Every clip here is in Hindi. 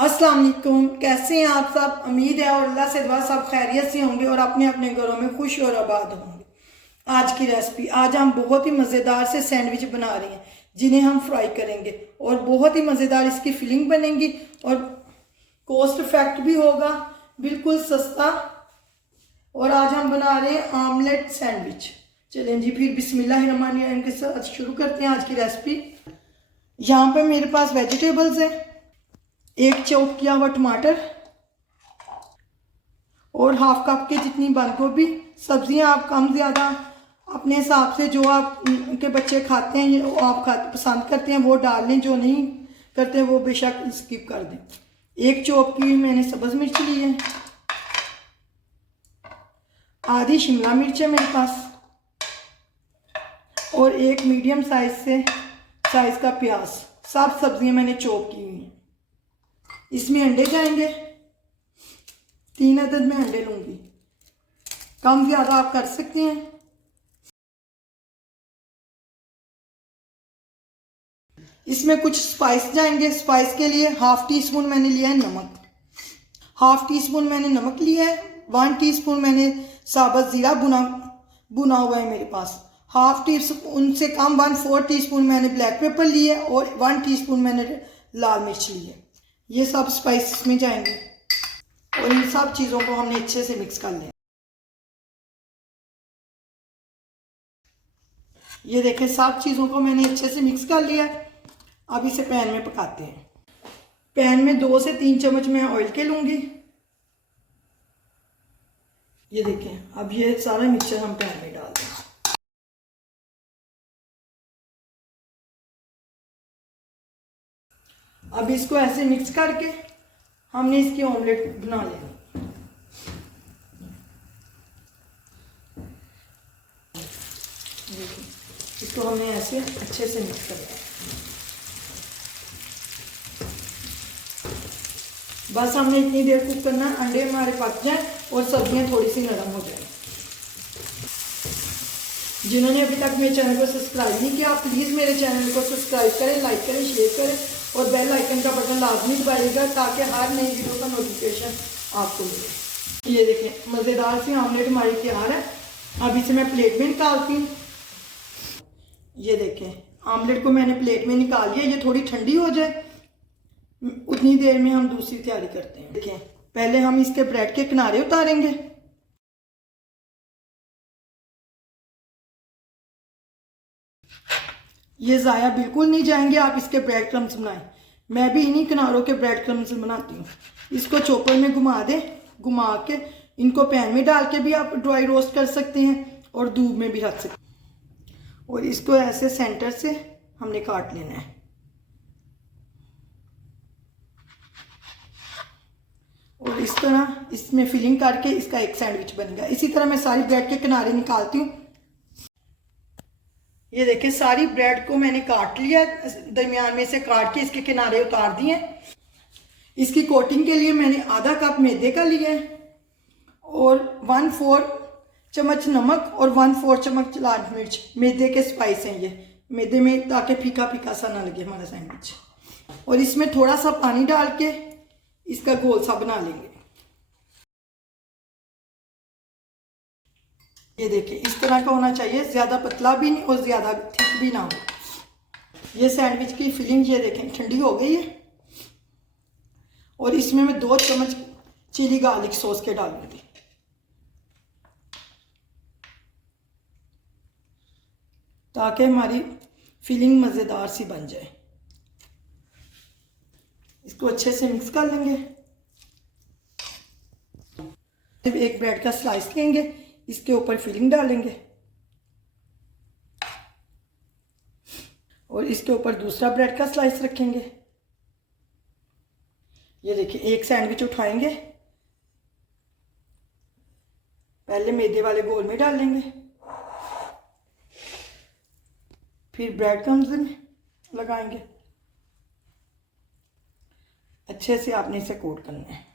अस्सलाम वालेकुम। कैसे हैं आप सब? उम्मीद है और अल्लाह से दुआ सब खैरियत से होंगे और अपने अपने घरों में खुश और आबाद होंगे। आज की रेसिपी, आज हम बहुत ही मज़ेदार से सैंडविच बना रहे हैं जिन्हें हम फ्राई करेंगे और बहुत ही मज़ेदार इसकी फिलिंग बनेगी और कॉस्ट इफेक्ट भी होगा, बिल्कुल सस्ता। और आज हम बना रहे हैं आमलेट सैंडविच। चलें जी, फिर बिस्मिल्लाहिर्रहमानिर्रहीम के साथ शुरू करते हैं आज की रेसिपी। यहाँ पे मेरे पास वेजिटेबल्स हैं, एक चॉप किया हुआ टमाटर और हाफ कप के जितनी बंद गोभी। सब्जियां आप कम ज़्यादा अपने हिसाब से, जो आप के बच्चे खाते हैं, वो आप पसंद करते हैं वो डाल लें, जो नहीं करते वो बेशक स्किप कर दें। एक चॉप की मैंने सब्ज़ मिर्च ली है, आधी शिमला मिर्च है मेरे पास और एक मीडियम साइज का प्याज। सब सब्जियां मैंने चॉप की हुई हैं। इसमें अंडे जाएंगे, 3 अदद में अंडे लूंगी, कम ज़्यादा आप कर सकते हैं। इसमें कुछ स्पाइस जाएंगे। स्पाइस के लिए हाफ टी स्पून मैंने लिया है नमक, हाफ टी स्पून मैंने नमक लिया है। 1 टीस्पून मैंने साबुत ज़ीरा भुना हुआ है मेरे पास। हाफ टी स्पून से कम 1/4 टीस्पून मैंने ब्लैक पेपर लिया है और 1 टीस्पून मैंने लाल मिर्च ली है। ये सब स्पाइस में जाएंगे और इन सब चीज़ों को हमने अच्छे से मिक्स कर लिया। ये देखें, सब चीज़ों को मैंने अच्छे से मिक्स कर लिया। अब इसे पैन में पकाते हैं। पैन में 2 से 3 चम्मच मैं ऑयल के लूँगी। ये देखें, अब ये सारा मिक्सचर हम पैन में डाल दें। अब इसको ऐसे मिक्स करके हमने इसकी ऑमलेट बना लेनी। देखिए, इसको हमने ऐसे अच्छे से मिक्स कर लिया। बस हमने इतनी देर कुक करना है, अंडे हमारे पक जाए और सब्जियां थोड़ी सी नरम हो जाए। जिन्होंने अभी तक मेरे चैनल को सब्सक्राइब नहीं किया, प्लीज़ मेरे चैनल को सब्सक्राइब करें, लाइक करें, शेयर करें और बेल आइकन का बटन लाजमी दबाइएगा ताकि हर नई वीडियो का नोटिफिकेशन आपको मिले। ये देखें, मज़ेदार सी आमलेट हमारी तैयार है। अब इसे मैं प्लेट में निकालती हूँ। ये देखें, आमलेट को मैंने प्लेट में निकाल लिया। ये थोड़ी ठंडी हो जाए, उतनी देर में हम दूसरी तैयारी करते हैं। देखें, पहले हम इसके ब्रेड के किनारे उतारेंगे। ये ज़ाया बिल्कुल नहीं जाएंगे। आप इसके ब्रेड क्रम्स बनाएं। मैं भी इन्हीं किनारों के ब्रेड क्रम्स बनाती हूँ। इसको चॉपर में घुमा दें, घुमा के इनको पैन में डाल के भी आप ड्राई रोस्ट कर सकते हैं और दूध में भी रख सकते हैं। और इसको ऐसे सेंटर से हमने काट लेना है और इस तरह इसमें फिलिंग करके इसका एक सैंडविच बनेगा। इसी तरह मैं सारी ब्रेड के किनारे निकालती हूँ। ये देखें, सारी ब्रेड को मैंने काट लिया, दरमियान में से काट के इसके किनारे उतार दिए। इसकी कोटिंग के लिए मैंने आधा कप मैदे का लिया है और 1/4 चम्मच नमक और 1/4 चम्मच लाल मिर्च। मैदे के स्पाइस हैं ये, मैदे में, ताकि फीका फीका सा ना लगे हमारा सैंडविच। और इसमें थोड़ा सा पानी डाल के इसका घोल सा बना लेंगे। ये देखिए, इस तरह का होना चाहिए, ज़्यादा पतला भी नहीं और ज़्यादा थिक भी ना हो। ये सैंडविच की फिलिंग ये देखें ठंडी हो गई है और इसमें मैं 2 चम्मच चिली गार्लिक सॉस के डालूंगी ताकि हमारी फिलिंग मज़ेदार सी बन जाए। इसको अच्छे से मिक्स कर लेंगे। फिर एक ब्रेड का स्लाइस लेंगे, इसके ऊपर फिलिंग डालेंगे और इसके ऊपर दूसरा ब्रेड का स्लाइस रखेंगे। ये देखिए, एक सैंडविच उठाएंगे, पहले मैदे वाले गोल में डाल लेंगे, फिर ब्रेड क्रम्स में लगाएंगे। अच्छे से आपने इसे कोट करना है।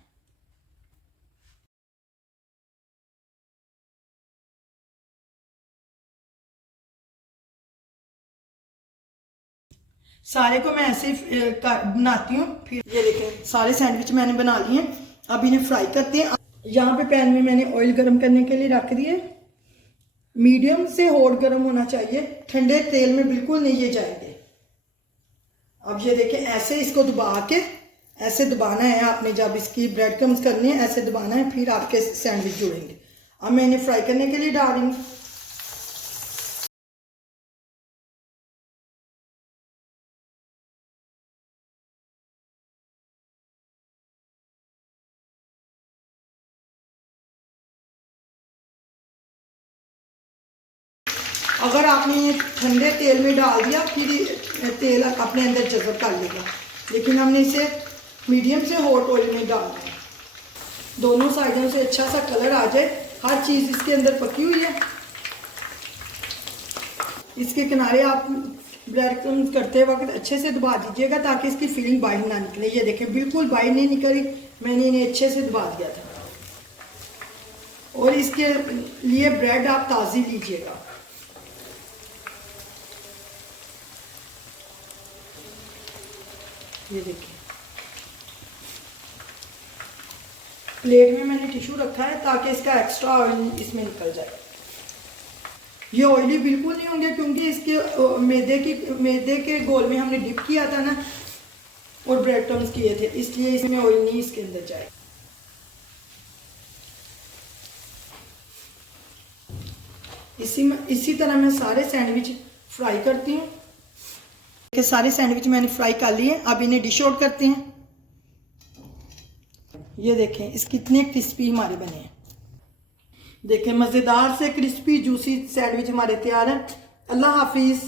सारे को मैं ऐसे ही बनाती हूँ। फिर ये देखें सारे सैंडविच मैंने बना लिए हैं। अब इन्हें फ्राई करते हैं। यहाँ पे पैन में मैंने ऑयल गर्म करने के लिए रख दिए। मीडियम से हॉट गर्म होना चाहिए, ठंडे तेल में बिल्कुल नहीं ये जाएंगे। अब ये देखें ऐसे इसको दबा के, ऐसे दबाना है आपने, जब इसकी ब्रेड क्रम्स करनी है ऐसे दबाना है, फिर आपके सैंडविच जुड़ेंगे। अब मैं इन्हें फ्राई करने के लिए डाल रही हूँ। अगर आपने ये ठंडे तेल में डाल दिया फिर तेल अपने अंदर जज़ब कर लेगा, लेकिन हमने इसे मीडियम से हॉट ऑयल में डालना है। दोनों साइडों से अच्छा सा कलर आ जाए, हर चीज़ इसके अंदर पकी हुई है। इसके किनारे आप ब्रेड क्रम्स करते वक्त अच्छे से दबा दीजिएगा ताकि इसकी फीलिंग बाहर ना निकले। ये देखें बिल्कुल बाहर नहीं निकली, मैंने इन्हें अच्छे से दबा दिया था। और इसके लिए ब्रेड आप ताज़ी लीजिएगा। ये देखिए प्लेट में मैंने टिश्यू रखा है ताकि इसका एक्स्ट्रा ऑयल इसमें निकल जाए। ये ऑयली बिल्कुल नहीं होंगे क्योंकि इसके मैदे के गोल में हमने डिप किया था ना और ब्रेड क्रम्स किए थे, इसलिए इसमें ऑयल नहीं इसके अंदर जाए। इसी तरह मैं सारे सैंडविच फ्राई करती हूँ। कि सारे सैंडविच मैंने फ्राई कर लिए। अब इन्हें डिश आउट करते हैं। ये देखें इस कितने क्रिस्पी हमारे बने हैं। देखें मज़ेदार से क्रिस्पी जूसी सैंडविच हमारे तैयार हैं। अल्लाह हाफिज़।